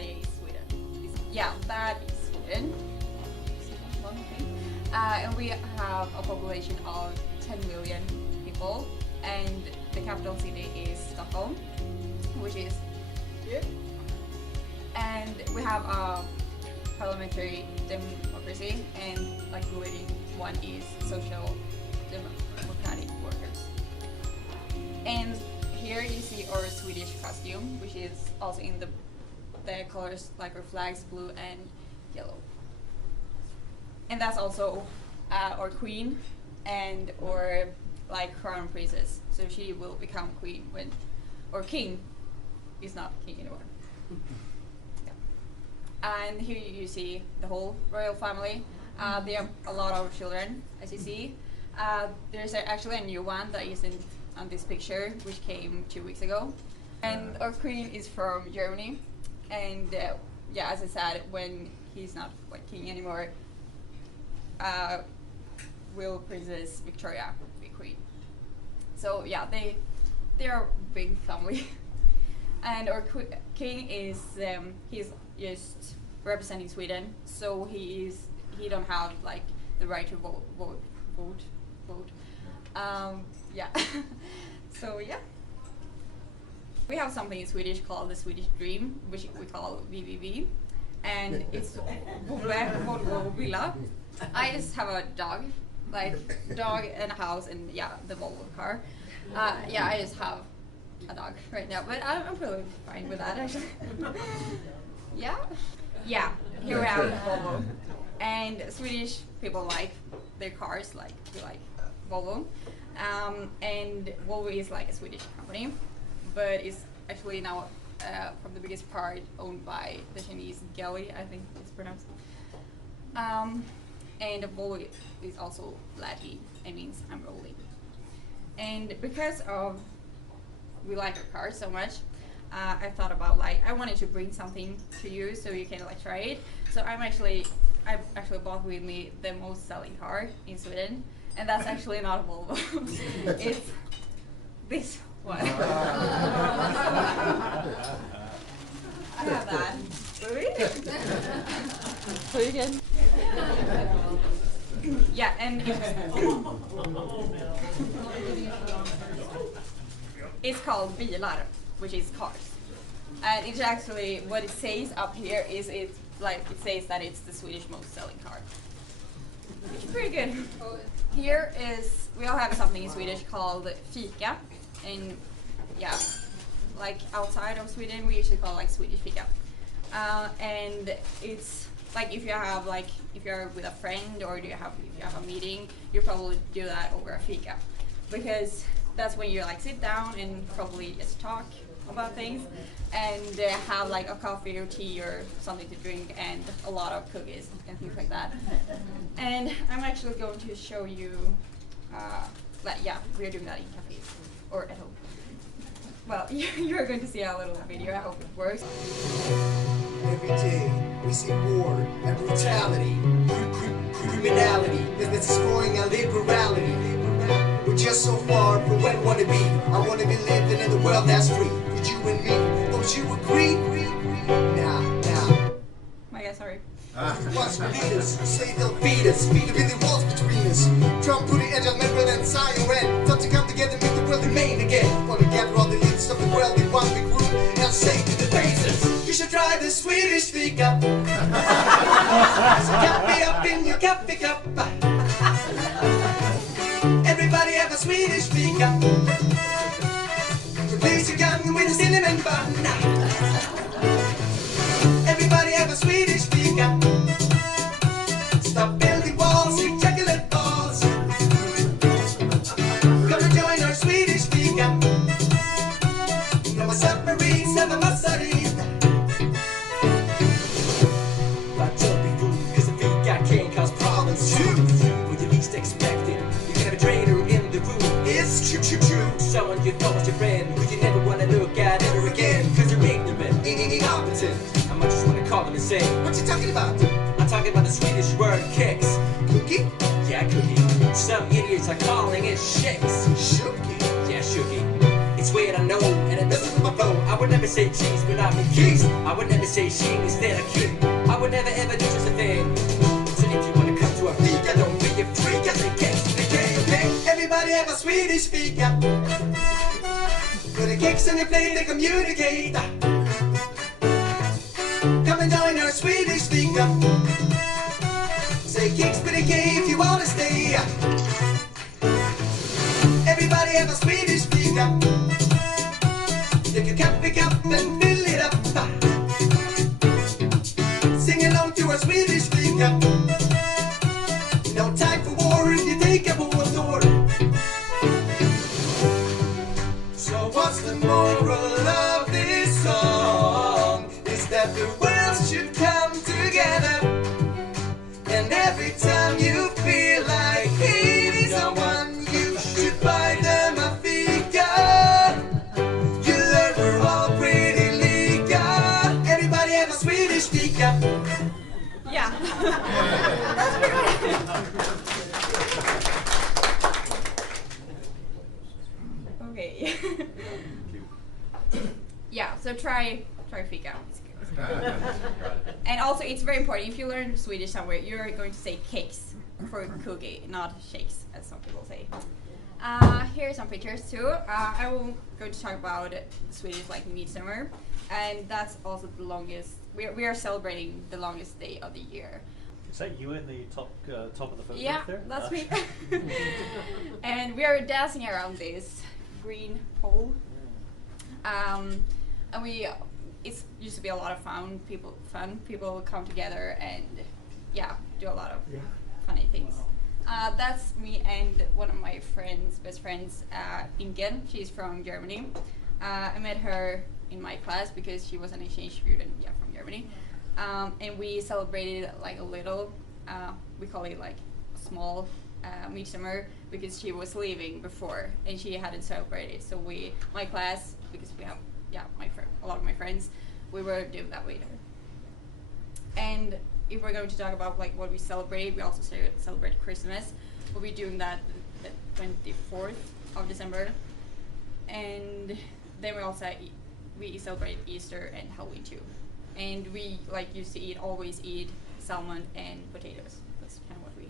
that is Sweden. That is Sweden. And we have a population of 10 million people, and the capital city is Stockholm, which is here. And we have a parliamentary democracy, and like the leading one is social democratic workers. And here you see our Swedish costume, which is also in the colors like our flags, blue and yellow. And that's also our queen and our like crown princess. So she will become queen when, or king is not king anymore. Yeah. And here you see the whole royal family. They have a lot of children, as you see. There's actually a new one that isn't on this picture, which came 2 weeks ago. And our queen is from Germany. And as I said, when he's not like king anymore, will Princess Victoria be queen. So yeah, they are a big family. And our king is he's just representing Sweden, so he don't have like the right to vote. So yeah. We have something in Swedish called the Swedish Dream, which we call VVV, and it's Volvo Villa. I just have a dog and a house, and the Volvo car. I just have a dog right now, but I'm really fine with that actually. Here we have Volvo, and Swedish people like their cars, like they like Volvo, and Volvo is like a Swedish company, but it's actually now from the biggest part owned by the Chinese Geely, I think it's pronounced. And Volvo is also Latin, it means I'm rolling. And because of we like our cars so much, I thought about I wanted to bring something to you so you can try it. So I've actually bought with me the most selling car in Sweden, and that's actually not a Volvo. It's this one. I have that. So you can. And it's called bilar, which is cars. And it's actually, what it says up here is it says that it's the Swedish most selling car. Which is pretty good. Here is, we all have something in Swedish called fika. And outside of Sweden we usually call Swedish fika. And it's if you have if you're with a friend or if you have a meeting, you probably do that over a fika, because that's when you sit down and probably just talk about things and have a coffee or tea or something to drink and a lot of cookies and things like that. And I'm actually going to show you we're doing that in cafes or at home. Well, you're going to see a little video. I hope it works. Every day we see war and brutality, criminality that's destroying our liberality. We're just so far from where we want to be. I want to be living in a world that's free for you and me. Don't you agree? Nah. My God, sorry. Watch leaders say they'll beat us, feed the really walls between us. Trump put the edge on Member and Zion red. Time to come together, make the world remain again. Want to gather all the leaders of the world in one big group and say to the faces, you should try the Swedish fika. So coffee up in your coffee cup. Everybody have a Swedish fika. Replace your gun with a cinnamon bun. Everybody have a Swedish fika. Stop building walls with chocolate balls. Come and join our Swedish fika. No more submarines, never massarine. But don't be fooled, cause the fika can cause problems too. When you least expect it, you can have a traitor in the room. It's true. Someone you thought was your friend, who you never wanna look at ever again, cause they're ignorant, incompetent. I might just wanna call them and say, what you talking about? I'm talking about the Swedish word kicks. Cookie? Yeah, cookie. Some idiots are calling it shakes. Shooky? Yeah, shooky. It's weird, I know, and Listen to my flow. I would never say cheese when I mean keys. I would never say sheen instead of king. I would never ever do just a thing. So if you wanna come to a fika, don't be a freak. I say cakes to the cake, okay? Everybody have a Swedish fika. Put the cakes on your plate and communicate. Come and join our Swedish fika. Say cakes for the cake if you wanna stay. Everybody have a Swedish fika. Take a coffee cup and fill it up. Sing along to our Swedish fika. No time for war if you take a boat tour. So what's the moral of this song? Is that the world should come together. And every time you feel like hating someone, you should buy them a fika. You learn we're all pretty lika. Everybody have a Swedish fika. Yeah. That's pretty good. Okay. Yeah, so try fika. And also, it's very important. If you learn Swedish somewhere, you're going to say cakes for cookie, not shakes, as some people say. Here are some pictures too. I will going to talk about Swedish like midsummer, and that's also the longest. We are celebrating the longest day of the year. Is that you in the top of the photograph Yeah, there? that's me. And we are dancing around this green pole. And it used to be a lot of fun. People come together and do a lot of funny things. That's me and one of my best friends, Inken. She's from Germany. I met her in my class because she was an exchange student from Germany. And we celebrated like a little, we call it like small midsummer, because she was leaving before and she hadn't celebrated. So my class, because we have a lot of my friends, we were doing that with her. And if we're going to talk about like what we celebrate, we also celebrate Christmas. We'll be doing that the 24th of December, and then we also we celebrate Easter and Halloween too. And we used to always eat salmon and potatoes. That's kind of what we.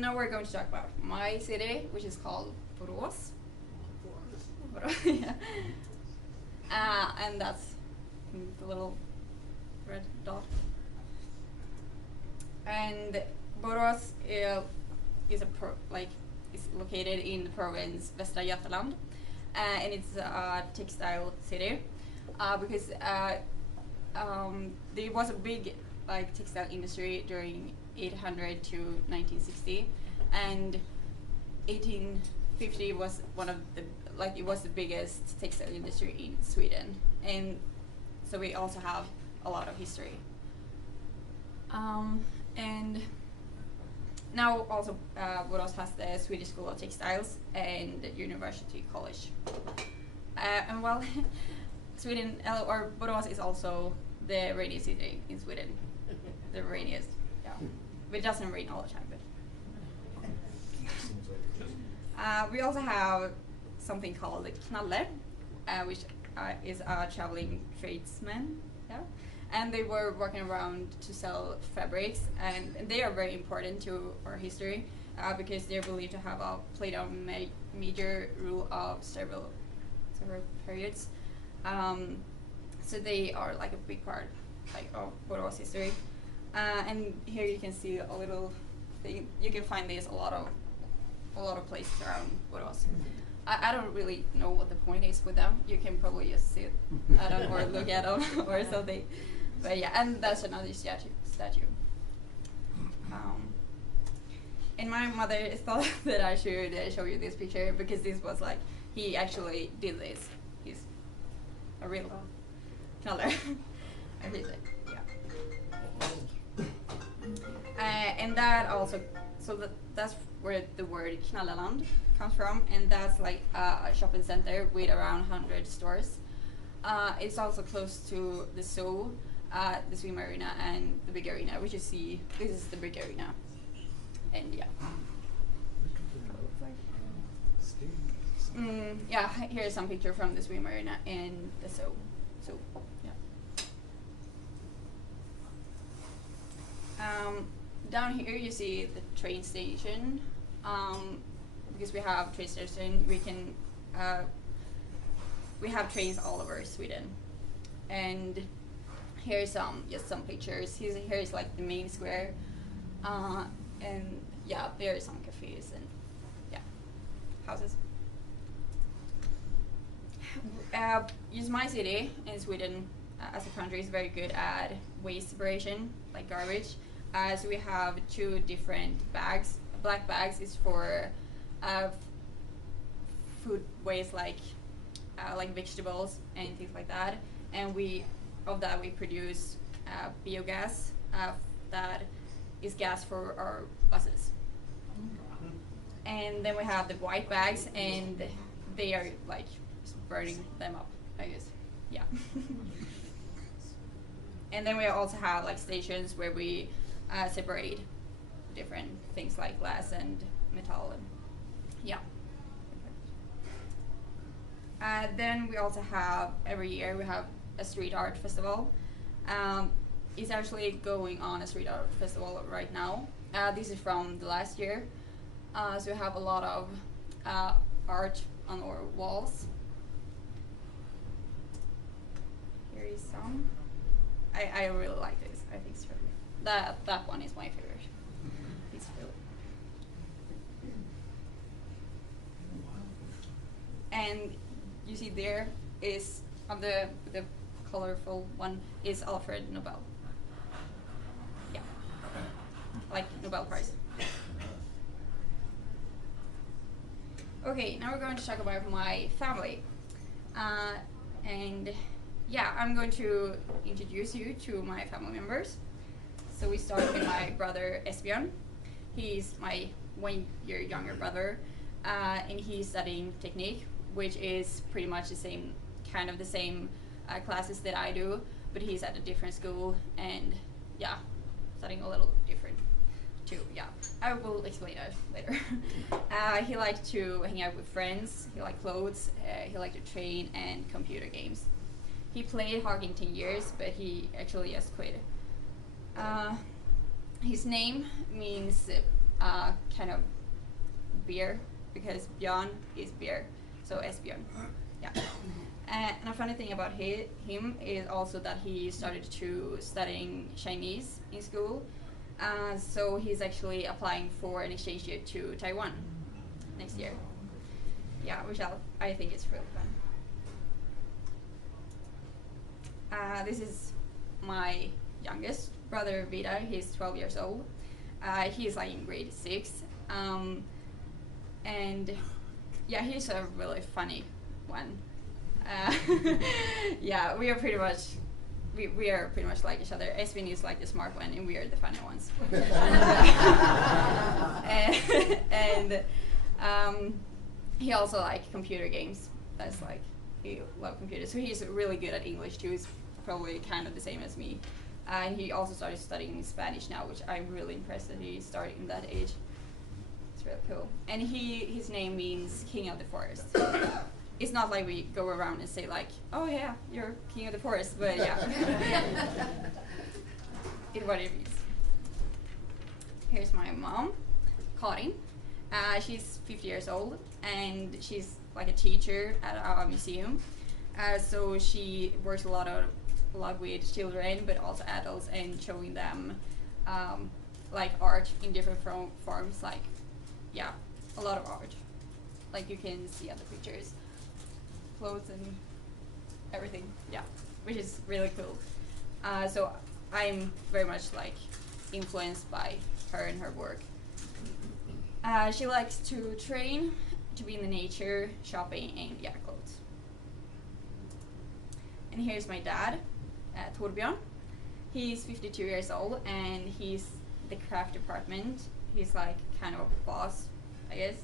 Now we're going to talk about my city, which is called Barös. Yeah. And that's the little red dot. And Barös is located in the province Västra Götaland, and it's a textile city because there was a big textile industry during 800 to 1960, and 1850 was it was the biggest textile industry in Sweden, and so we also have a lot of history. And now also Borås has the Swedish School of Textiles and the University College. And well, Sweden or Borås is also the rainiest city in Sweden. The rainiest, yeah. But it doesn't rain all the time. But we also have something called the knalle, which is a traveling tradesman. Yeah. And they were working around to sell fabrics, and they are very important to our history because they're believed to have played a major role of several periods. So they are like a big part of Borås history. And here you can see a little thing. You can find this a lot of places around Borås. I don't really know what the point is with them. You can probably just sit at them or look at them or something. But yeah, and that's another statue. And my mother thought that I should show you this picture because this was he actually did this. He's a real knaller. And that also, that's where the word Knalleland comes from, and that's a shopping center with around 100 stores. It's also close to the zoo, the swim arena, and the big arena, which you see. This is the big arena, and yeah. Yeah, here's some picture from the swimmer in the zoo. Yeah. Down here you see the train station. Because we have train station, we have trains all over Sweden. And here's just some pictures. Here's like the main square, and yeah, there are some cafes and yeah, houses. Just my city in Sweden, as a country, is very good at waste separation, like garbage. So we have 2 different bags. Black bags is for food waste, like vegetables and things like that. And we produce biogas that is gas for our buses. And then we have the white bags, and they are like just burning them up, I guess. Yeah. And then we also have like stations where we separate different things like glass and metal, and yeah. Then we also have, every year we have a street art festival. It's actually going on a street art festival right now. This is from the last year. So we have a lot of art on our walls. Here is some. I really like this. I think it's really, that one is my favorite. It's really. And you see there is the colorful one is Alfred Nobel. Yeah, like Nobel Prize. Okay, now we're going to talk about my family, and yeah, I'm going to introduce you to my family members. So we start with my brother Esbjörn. He's my 1 year younger brother, and he's studying technique, which is pretty much the same classes that I do, but he's at a different school, and yeah, studying a little different too. Yeah, I will explain that later. He likes to hang out with friends. He likes clothes. He likes to train and computer games. He played hockey in 10 years, but he actually just quit. His name means kind of beer, because Björn is beer, so Esbjörn. Yeah. And a funny thing about him is also that he started to studying Chinese in school. So he's actually applying for an exchange year to Taiwan next year. Yeah, which I think is really fun. This is my youngest brother, Vida. He's 12 years old. He's like in grade 6. And yeah, he's a really funny one. Yeah, we are pretty much like each other. Esbjörn is like the smart one, and we are the funny ones. and he also likes computer games. That's like, he loves computers. So he's really good at English too. He's probably kind of the same as me. And he also started studying Spanish now, which I'm really impressed that he started in that age. It's really cool. And his name means King of the Forest. It's not like we go around and say like, oh yeah, you're King of the Forest, but yeah. It's what it means. Here's my mom, Karin. She's 50 years old, and she's like a teacher at our museum. So she works a lot with children, but also adults, and showing them like art in different forms, like, yeah, a lot of art. Like you can see on the pictures. Clothes and everything, yeah, which is really cool. So I'm very much like influenced by her and her work. She likes to train, to be in the nature, shopping, and yeah, clothes. And here's my dad, Torbjörn. He's 52 years old, and he's the craft department. He's like kind of a boss, I guess,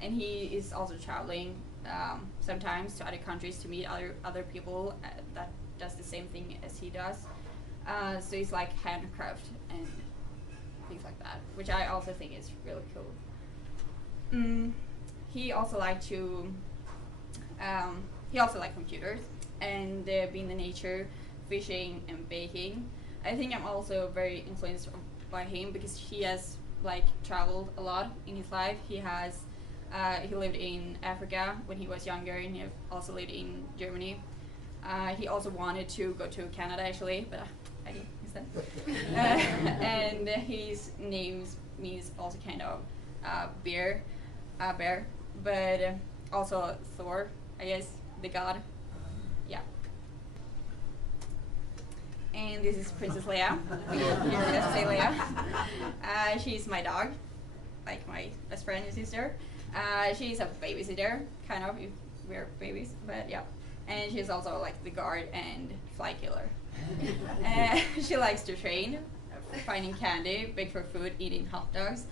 and he is also traveling sometimes to other countries to meet other people that does the same thing as he does. So he's like handcraft and things like that, which I also think is really cool. He also likes to He also likes computers and being in nature, fishing and baking. I think I'm also very influenced by him because he has like traveled a lot in his life. He lived in Africa when he was younger, and he also lived in Germany. He also wanted to go to Canada actually, but I didn't instead. And his name means also kind of bear, but also Thor, I guess, the god. Yeah. And this is Princess Leia. You heard us say Leia. She's my dog, like my best friend and sister. She's a babysitter, kind of, if we're babies, but yeah. And she's also like the guard and fly killer. She likes to train, finding candy, beg for food, eating hot dogs,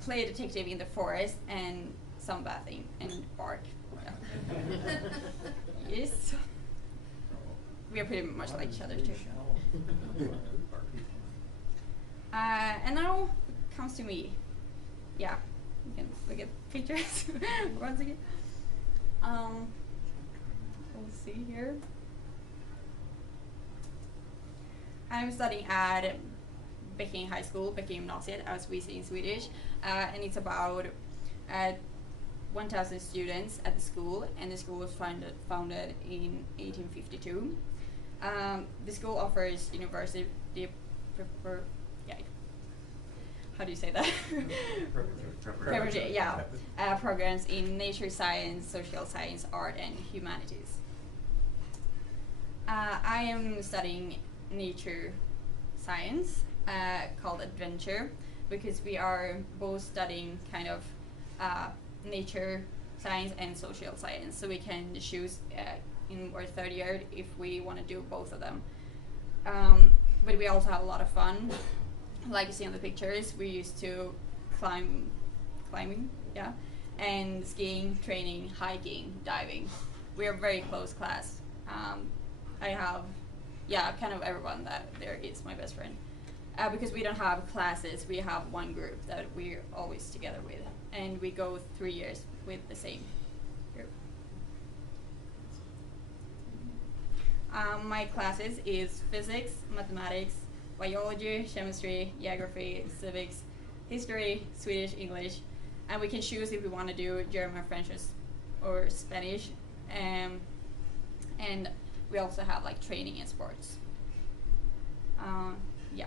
play detective in the forest, and sunbathing and bark. Yeah. Yes. We are pretty much like each other too. And now it comes to me. Yeah, you can look at pictures once again. Let's see here. I'm studying at Beijing High School, Beijing Gymnasiet, as we say in Swedish, and it's about 1,000 students at the school, and the school was founded in 1852. The school offers university how do you say that? Programs in nature science, social science, art, and humanities. I am studying nature science called Adventure because we are both studying kind of nature science and social science, so we can choose in our third year if we want to do both of them. But we also have a lot of fun. Like you see on the pictures, we used to climbing, yeah, and skiing, training, hiking, diving. We are a very close class. I have, kind of everyone that there is my best friend. Because we don't have classes, we have one group that we're always together with, and we go 3 years with the same group. My classes is physics, mathematics, biology, chemistry, geography, civics, history, Swedish, English, and we can choose if we want to do German, French, or Spanish. And we also have like training and sports. Yeah.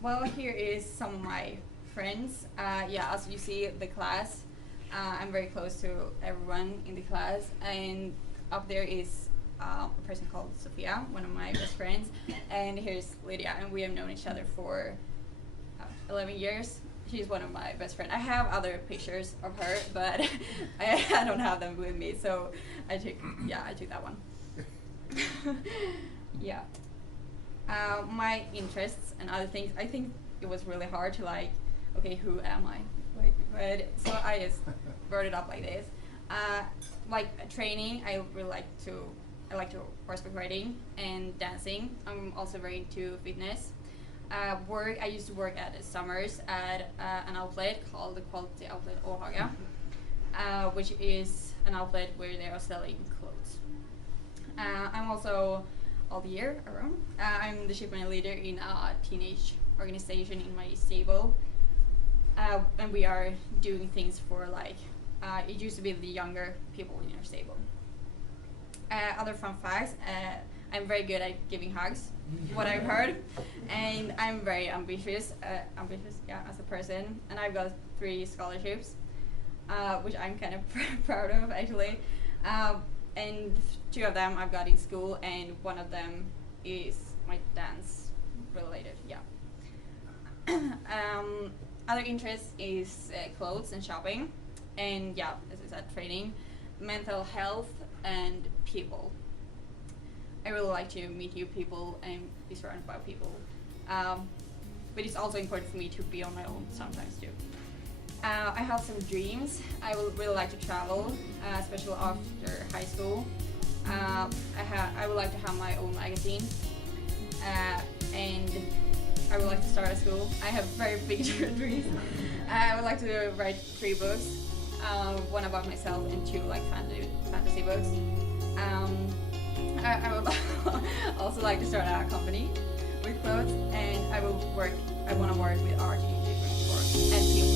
Well, here is some of my friends. As you see, the class, I'm very close to everyone in the class, and up there is a person called Sophia, one of my best friends, and here's Lydia, and we have known each other for 11 years. She's one of my best friends. I have other pictures of her, but I don't have them with me, so I took that one. Yeah. My interests and other things, I think it was really hard to like, okay, who am I? So I just wrote it up like this. Like training, I like to horseback riding and dancing. I'm also very into fitness. Work, I used to work at summers at an outlet called the Quality Outlet Åhaga, which is an outlet where they are selling clothes. I'm also all the year around. I'm the shipment leader in a teenage organization in my stable, and we are doing things for like, it used to be the younger people in our stable. Other fun facts, I'm very good at giving hugs, what I've heard, and I'm very ambitious, as a person, and I've got 3 scholarships, which I'm kind of proud of actually, and 2 of them I've got in school, and one of them is my dance related, Other interests is clothes and shopping, and as I said, training, mental health, and people. I really like to meet new people and be surrounded by people. But it's also important for me to be on my own sometimes too. I have some dreams. I would really like to travel, especially after high school. I would like to have my own magazine, and I would like to start a school. I have very big dreams. I would like to write 3 books, one about myself and 2 like fantasy books. I would also like to start a company with clothes, and I want to work with art in different forms and people